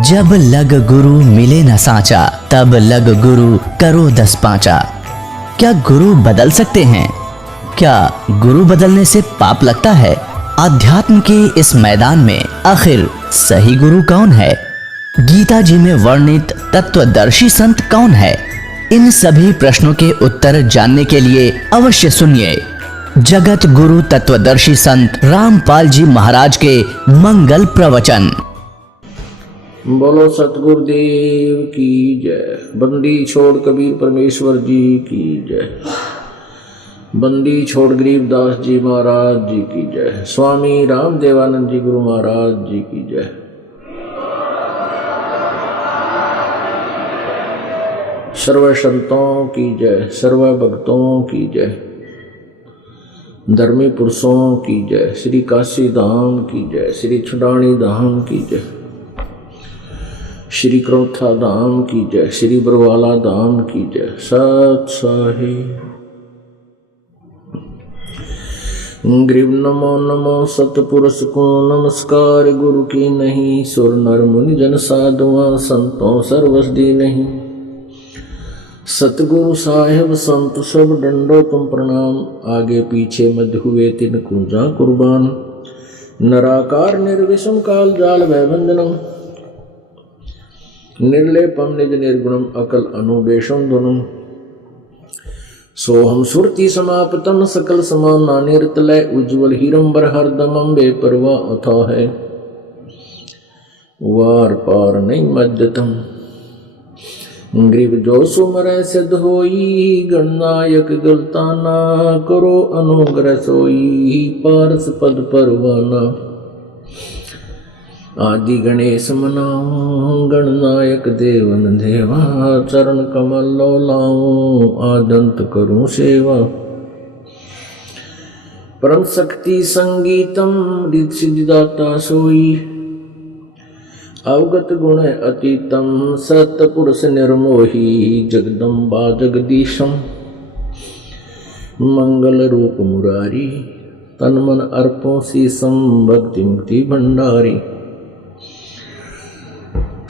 जब लग गुरु मिले न साचा, तब लग गुरु करो 10 पांचा। क्या गुरु बदल सकते हैं? क्या गुरु बदलने से पाप लगता है? आध्यात्म के इस मैदान में आखिर सही गुरु कौन है? गीता जी में वर्णित तत्वदर्शी संत कौन है? इन सभी प्रश्नों के उत्तर जानने के लिए अवश्य सुनिए जगत गुरु तत्वदर्शी संत रामपाल जी महाराज के मंगल प्रवचन। बोलो सतगुरुदेव की जय। बंदी छोड़ कबीर परमेश्वर जी की जय। बंदी छोड़ गरीबदास जी महाराज जी की जय। स्वामी रामदेवानंद जी गुरु महाराज जी की जय। सर्व संतों की जय, सर्व भक्तों की जय, धर्मी पुरुषों की जय, श्री काशी धाम की जय, श्री छुडानी धाम की जय, श्री क्रोथा धाम की जय, श्री बरवाला धाम की जय। सत साहिब ग्रीव नमो नमो सतपुरुष को नमस्कार। गुरु की नहीं सुर नर मुनि जन साधुआ संतों सर्वसदी नहीं। सतगुरु साहेब संत सब डंडो तुम प्रणाम। आगे पीछे मध्य हुए तिन कुंजा कुर्बान। नराकार निर्विषम काल जाल भयभंजनम। निर्लेपम निज निर्गुणम अकल अनुबेशम धुनम। सोहम सुरति समापतम सकल समान नानिर्तलय। उज्ज्वल हीरंबर हरदमम बेपरवा अथा है। वार पार नहीं मध्यतम। ग्रीव जो सुमर सिद्ध होई। गणनायक गलता ना करो अनुग्रह सोई। पारस पद परवाना। आदि गणेश मनाऊं गणनायक देवन देवा। चरण कमल लो लाऊं आदंत करूं सेवा। परम शक्ति संगीतम रित सिद्धिदाता सोई। अवगत गुण अतीतम सतपुरुष निर्मोही। जगदम्बा जगदीशम मंगल रूप मुरारी। तन मन अर्पों शीसम भक्ति मुक्ति भंडारी।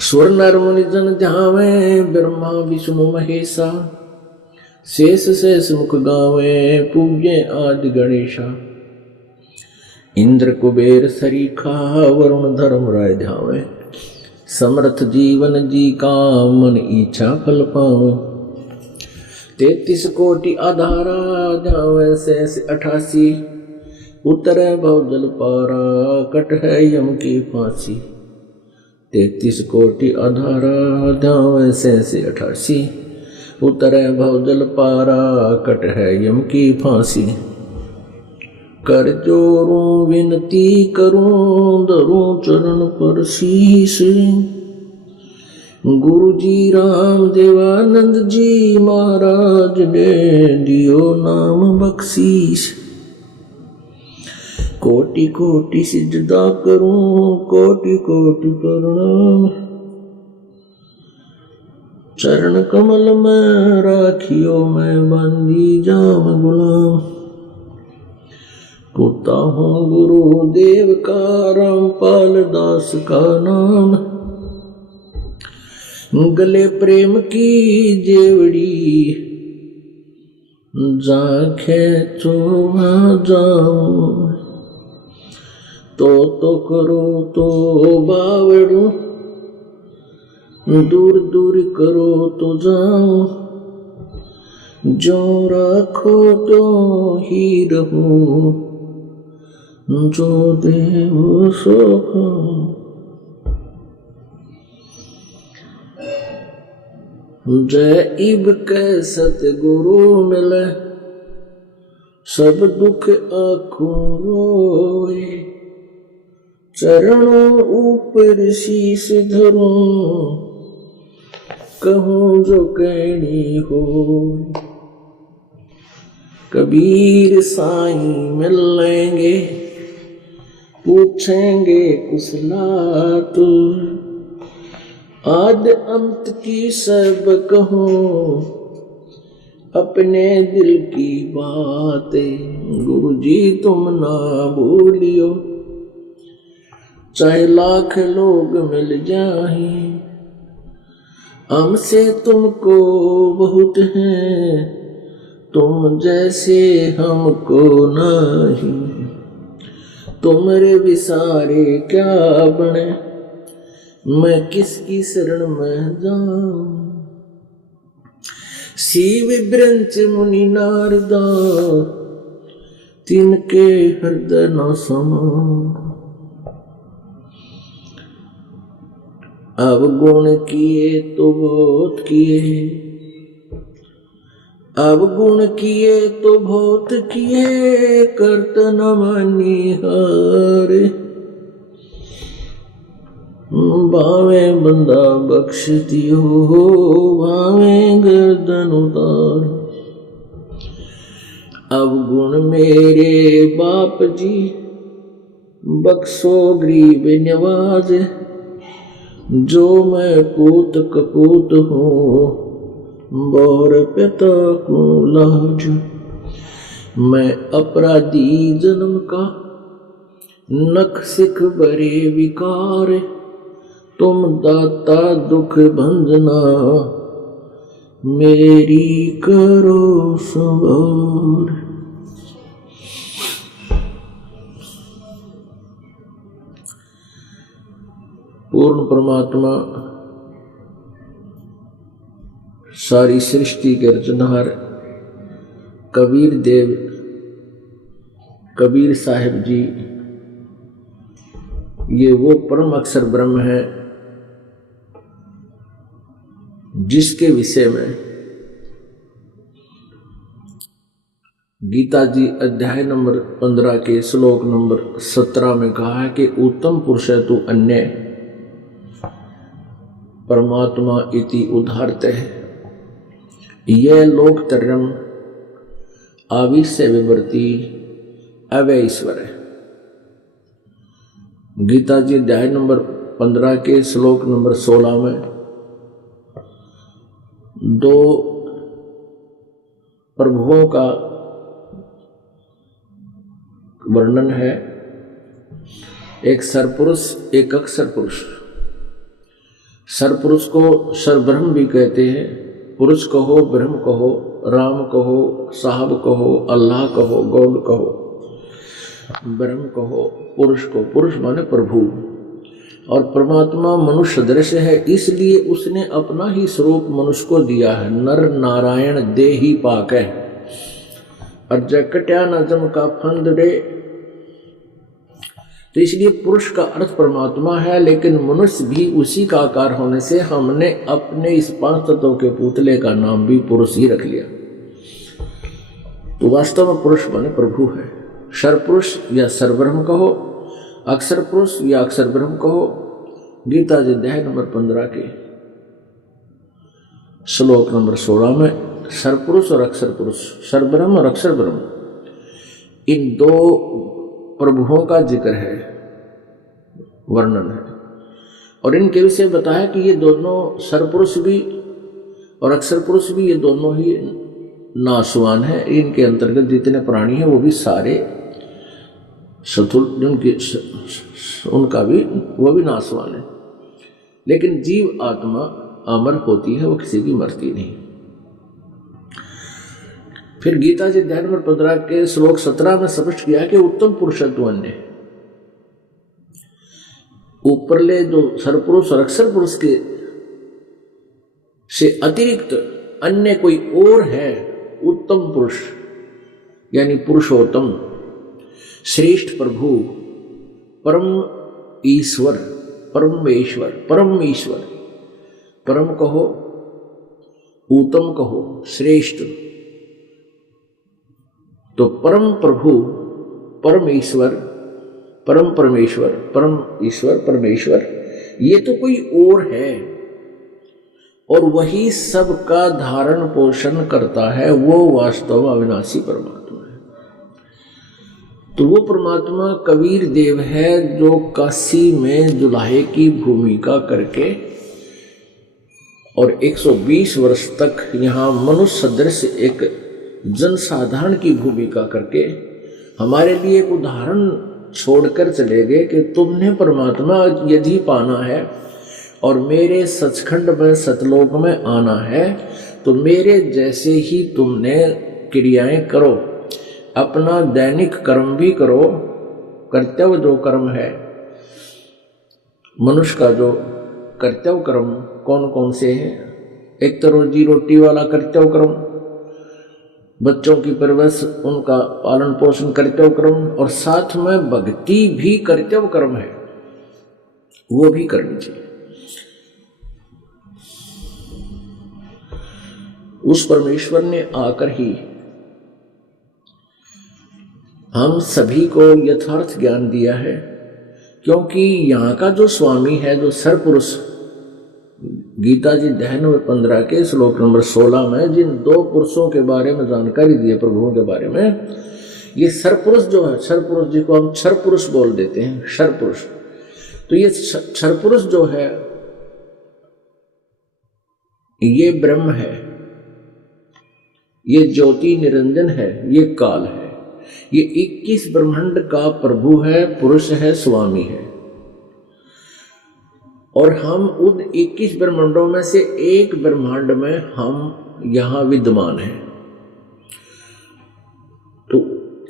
स्वर नर मुनि जन ध्यावे ब्रह्मा विष्णु महेशा। शेष शेष मुख गावे पूज्य आदि गणेशा। इंद्र कुबेर सरीखा वरुण धर्म राय ध्यावे। समर्थ जीवन जी का मन इच्छा फल पावे। 33 कोटि आधारा ध्यावे शेष 88। उतरे भव जल पारा कट है यम की फांसी। 33 कोटि आधारा ध्यावे शेष 88। उतरे भव जल पारा कट है यम की फांसी। कर जोरूं विनती करूं धरूं चरण पर शीश। गुरु जी राम देवानंद जी महाराज ने दियो नाम बख्शीश। कोटि कोटि सिजदा करूं कोटि कोटि प्रणाम। चरण कमल में राखियो मैं बंदी जाम गुलाम। पुता हूँ गुरुदेव का रामपाल दास का नाम। गले प्रेम की जेवड़ी जाखे चोभा जाऊं। तो करो तो बावड़ू दूर दूर करो तो जाऊं। जो राखो तो ही रहूं जो देव सो। जय इब के सतगुरु मिले सब दुख आँखों रोए। चरणों ऊपर शीश धरूं कहूँ जो कहनी हो। कबीर साईं मिलेंगे पूछेंगे कुशलात। आद अंत की सब कहूँ अपने दिल की बातें। गुरु जी तुम ना भूलियो चाहे लाख लोग मिल जाए, हमसे तुमको बहुत है, तुम जैसे हमको नहीं। तुमरे विसारे क्या बने, मैं किसकी शरण में जाऊं। शिव ब्रंच मुनि नारदा, तिनके हृदय न समा। अब गुण किए तो बहुत किए, अब गुण किए तो बहुत किए, करत न मानी हारे। भावे बंदा बख्श दियो, भावे गर्दन उतार। अब गुण मेरे बाप जी, बख्शो गरीब नवाज। जो मैं पूत कपूत हूँ, बोर पिता को लाज। मैं अपराधी जन्म का, नख सिख बरे विकार। तुम दाता दुख भंजना, मेरी करो संवार। पूर्ण परमात्मा सारी सृष्टि के रचनहार कबीर देव, कबीर साहिब जी, ये वो परम अक्षर ब्रह्म है जिसके विषय में गीता जी अध्याय नंबर 15 के श्लोक नंबर 17 में कहा है कि उत्तम पुरुष है तू अन्य परमात्मा इति उदाहरते है। यह लोकतरम आविश्य विवर्ती अवय ईश्वर है। गीता जी अध्याय नंबर 15 के श्लोक नंबर 16 में दो प्रभुओं का वर्णन है, एक सरपुरुष एक अक्षर पुरुष। सरपुरुष को सरब्रह्म भी कहते हैं। पुरुष कहो, ब्रह्म कहो, राम कहो, साहब कहो, अल्लाह कहो, गॉड कहो, ब्रह्म कहो, पुरुष को। पुरुष माने प्रभु। और परमात्मा मनुष्य दृश्य है, इसलिए उसने अपना ही स्वरूप मनुष्य को दिया है। नर नारायण देही पाक है। और जकट्या न जम का फंद रे, तो इसलिए पुरुष का अर्थ परमात्मा है, लेकिन मनुष्य भी उसी का आकार होने से हमने अपने इस 5 तत्वों के पुतले का नाम भी पुरुष ही रख लिया। तो वास्तव में पुरुष माने प्रभु है। सरपुरुष या सरब्रह्म कहो, अक्षर पुरुष या अक्षर ब्रह्म कहो। गीता जी अध्याय नंबर 15 के श्लोक नंबर 16 में सरपुरुष और अक्षर पुरुष, सरब्रह्म और अक्षर ब्रह्म, इन दो प्रभुओं का जिक्र है, वर्णन है। और इनके विषय बताया कि ये दोनों सरपुरुष भी और अक्षर पुरुष भी, ये दोनों ही नाशवान है। इनके अंतर्गत जितने प्राणी हैं वो भी सारे शत्रु, जिनके उनका भी वो भी नाशवान है। लेकिन जीव आत्मा अमर होती है, वो किसी की मरती नहीं। फिर गीता जी अध्याय नंबर 15 के श्लोक 17 में स्पष्ट किया कि उत्तम पुरुष है तू अन्य। ऊपरले जो सरपुरुष और अक्षर पुरुष के से अतिरिक्त अन्य कोई और है उत्तम पुरुष, यानी पुरुषोत्तम, श्रेष्ठ प्रभु, परम ईश्वर, परमेश्वर, परम ईश्वर। परम कहो, उत्तम कहो, श्रेष्ठ। तो परम प्रभु, परम ईश्वर, परम परमेश्वर, परम ईश्वर, परमेश्वर, ये तो कोई और है और वही सबका धारण पोषण करता है। वो वास्तव में अविनाशी परमात्मा है। तो वो परमात्मा कबीर देव है जो काशी में जुलाहे की भूमिका करके और 120 वर्ष तक यहाँ मनुष्य सदृश एक जनसाधारण की भूमिका करके हमारे लिए एक उदाहरण छोड़कर चले गए कि तुमने परमात्मा यदि पाना है और मेरे सचखंड में सतलोक में आना है तो मेरे जैसे ही तुमने क्रियाएं करो, अपना दैनिक कर्म भी करो। कर्तव्य जो कर्म है मनुष्य का, जो कर्तव्य कर्म कौन कौन से हैं? एक तो रोजी रोटी वाला कर्तव्य कर्म, बच्चों की परवरिश उनका पालन पोषण कर्तव्य कर्म, और साथ में भक्ति भी कर्तव्य कर्म है, वो भी करनी चाहिए। उस परमेश्वर ने आकर ही हम सभी को यथार्थ ज्ञान दिया है, क्योंकि यहाँ का जो स्वामी है, जो सरपुरुष, गीता जी अध्याय नंबर 15 के श्लोक नंबर 16 में जिन दो पुरुषों के बारे में जानकारी दी है, प्रभुओं के बारे में, ये सरपुरुष जो है, सरपुरुष जिसको हम क्षर पुरुष बोल देते हैं, क्षर पुरुष, तो ये क्षर पुरुष जो है ये ब्रह्म है, ये ज्योति निरंजन है, ये काल है, ये 21 ब्रह्मांड का प्रभु है, पुरुष है, स्वामी है। और हम उन 21 ब्रह्मांडों में से एक ब्रह्मांड में हम यहां विद्यमान हैं। तो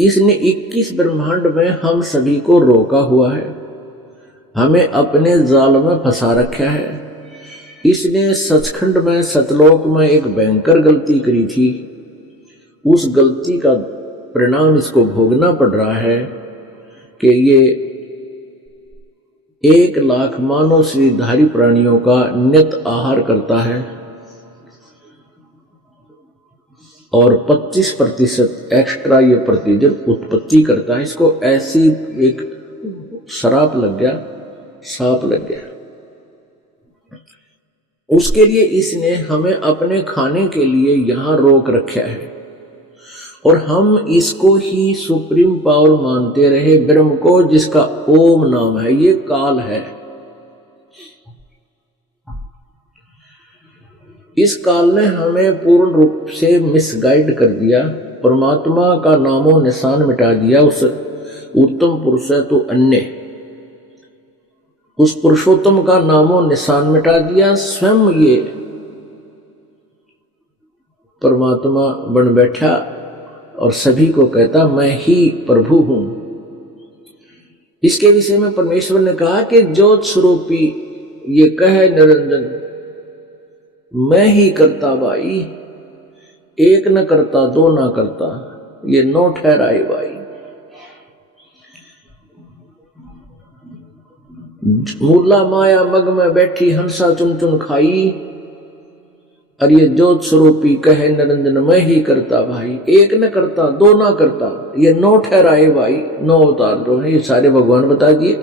इसने 21 ब्रह्मांड में हम सभी को रोका हुआ है, हमें अपने जाल में फंसा रखा है। इसने सचखंड में सतलोक में एक भयंकर गलती करी थी, उस गलती का परिणाम इसको भोगना पड़ रहा है कि ये 1 लाख मानव शरीरधारी प्राणियों का नित आहार करता है और 25% एक्स्ट्रा ये प्रतिदिन उत्पत्ति करता है। इसको ऐसी एक श्राप लग गया, साप लग गया। उसके लिए इसने हमें अपने खाने के लिए यहां रोक रखा है और हम इसको ही सुप्रीम पावर मानते रहे, ब्रह्म को, जिसका ओम नाम है, ये काल है। इस काल ने हमें पूर्ण रूप से मिसगाइड कर दिया, परमात्मा का नामो निशान मिटा दिया। उस उत्तम पुरुष है तो अन्य, उस पुरुषोत्तम का नामो निशान मिटा दिया। स्वयं ये परमात्मा बन बैठा और सभी को कहता मैं ही प्रभु हूं। इसके विषय में परमेश्वर ने कहा कि ज्योत स्वरूपी ये कहे निरंजन, मैं ही करता भाई, एक न करता दो न करता, ये 9 ठहराए भाई। मूला माया मग में बैठी हंसा चुन चुन खाई, और ये ज्योत स्वरूपी कहे निरंजन मैं ही करता भाई, एक न करता दो ना करता, ये 9 ठहराए भाई। 9 अवतार जो है ये सारे भगवान बता दिए।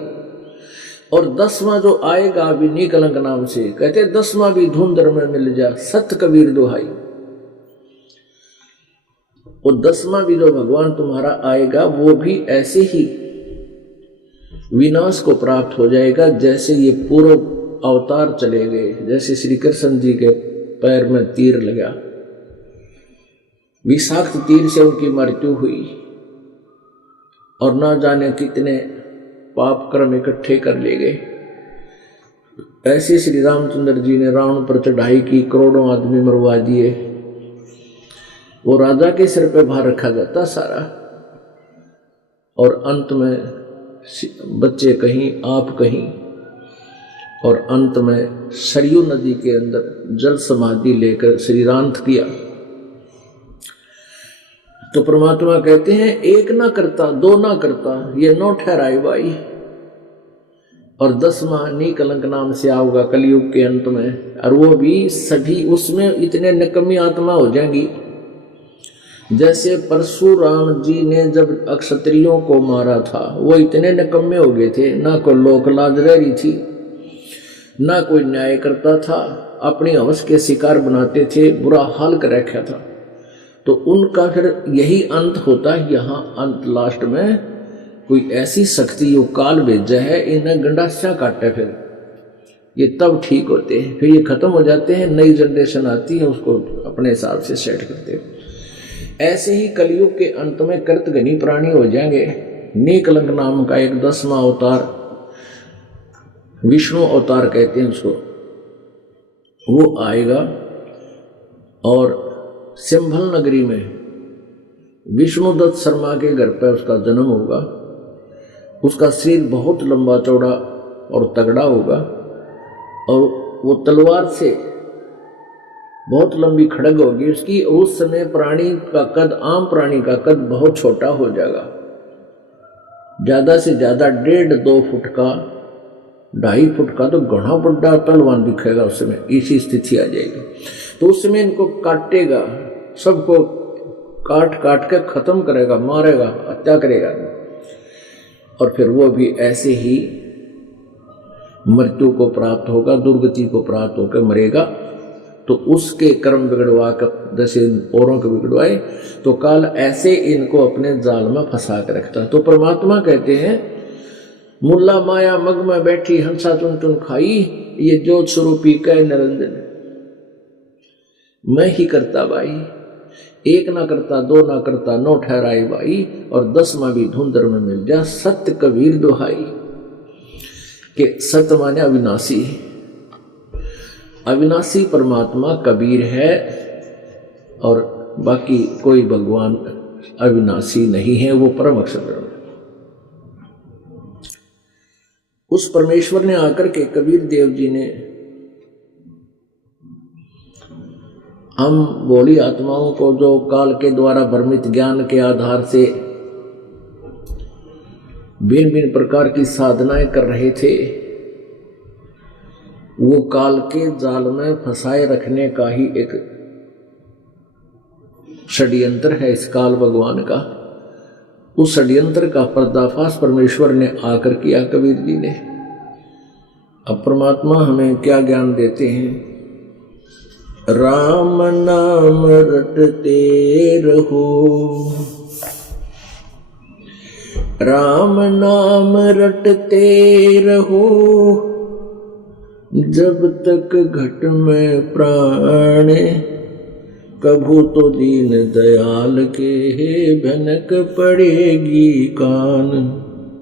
और 10वां जो आएगा अभी निकलंक नाम से, कहते 10वां भी धुंधर में मिल जा, सत कबीर दुहाई। और 10वां भी जो भगवान तुम्हारा आएगा वो भी ऐसे ही विनाश को प्राप्त हो जाएगा जैसे ये पूर्व अवतार चले गए। जैसे श्री कृष्ण जी के पैर में तीर लगा, विषाक्त तीर से उनकी मृत्यु हुई और ना जाने कितने पाप कर्म इकट्ठे कर ले गए। ऐसे श्री रामचंद्र जी ने रावण पर चढ़ाई की, करोड़ों आदमी मरवा दिए। वो राजा के सिर पे भार रखा जाता सारा, और अंत में बच्चे कहीं, आप कहीं, और अंत में सरयू नदी के अंदर जल समाधि लेकर श्रीरांत किया। तो परमात्मा कहते हैं एक ना करता दो ना करता, ये 9 ठहराए भाई। और 10वां निकलंक नाम से आओगा कलयुग के अंत में, और वो भी सभी उसमें इतने निकम्मी आत्मा हो जाएंगी। जैसे परशुराम जी ने जब क्षत्रियों को मारा था, वो इतने निकम्मे हो गए थे, ना कोई लोक लाज रह रही थी, ना कोई न्याय करता था, अपनी हवस के शिकार बनाते थे, बुरा हाल कर रखा था। तो उनका फिर यही अंत होता है। यहाँ अंत लास्ट में कोई ऐसी शक्ति यो काल भेजा है, इन्हें गंडासा काटे, फिर ये तब ठीक होते हैं, फिर ये खत्म हो जाते हैं, नई जनरेशन आती है, उसको अपने हिसाब से सेट करते हैं। ऐसे ही कलयुग के अंत में कृतघ्नी प्राणी हो जाएंगे, नीकलंक नाम का एक 10वां अवतार, विष्णु अवतार कहते हैं उसको, वो आएगा और सिंभल नगरी में विष्णुदत्त शर्मा के घर पर उसका जन्म होगा। उसका शरीर बहुत लंबा चौड़ा और तगड़ा होगा और वो तलवार से बहुत लंबी खड़ग होगी उसकी। उस समय प्राणी का कद, आम प्राणी का कद बहुत छोटा हो जाएगा, ज्यादा से ज्यादा 1.5-2 फुट का, 2.5 फुट का तो घना बड़ा पहलवान दिखेगा उस समय, इसी स्थिति आ जाएगी। तो उस समय इनको काटेगा, सबको काट काट के खत्म करेगा, मारेगा, हत्या करेगा और फिर वो भी ऐसे ही मृत्यु को प्राप्त होगा, दुर्गति को प्राप्त होकर मरेगा। तो उसके कर्म बिगड़वा कर जैसे औरों के बिगड़वाए, तो काल ऐसे इनको अपने जाल में फंसा कर रखता है। तो परमात्मा कहते हैं मुल्ला माया मग में बैठी हंसा चुन चुन खाई, ये ज्योत स्वरूपी कह निरंजन मैं ही करता भाई, एक ना करता, 2 ना करता, 9 ठहराई भाई, और 10वां भी धुंधर में मिल जा, सत्य कबीर दुहाई। कि सत्य माने अविनाशी, अविनाशी परमात्मा कबीर है और बाकी कोई भगवान अविनाशी नहीं है, वो परम अक्षर। उस परमेश्वर ने आकर के कबीर देव जी ने हम भोली आत्माओं को जो काल के द्वारा भ्रमित ज्ञान के आधार से भिन्न भिन्न प्रकार की साधनाएं कर रहे थे, वो काल के जाल में फंसाए रखने का ही एक षड्यंत्र है इस काल भगवान का। उस षड्यंत्र का पर्दाफाश परमेश्वर ने आकर किया कबीर जी ने। अब परमात्मा हमें क्या ज्ञान देते हैं? राम नाम रटते रहो, राम नाम रटते रहो, जब तक घट में प्राण, कभू तो दीन दयाल के भनक पड़ेगी कान।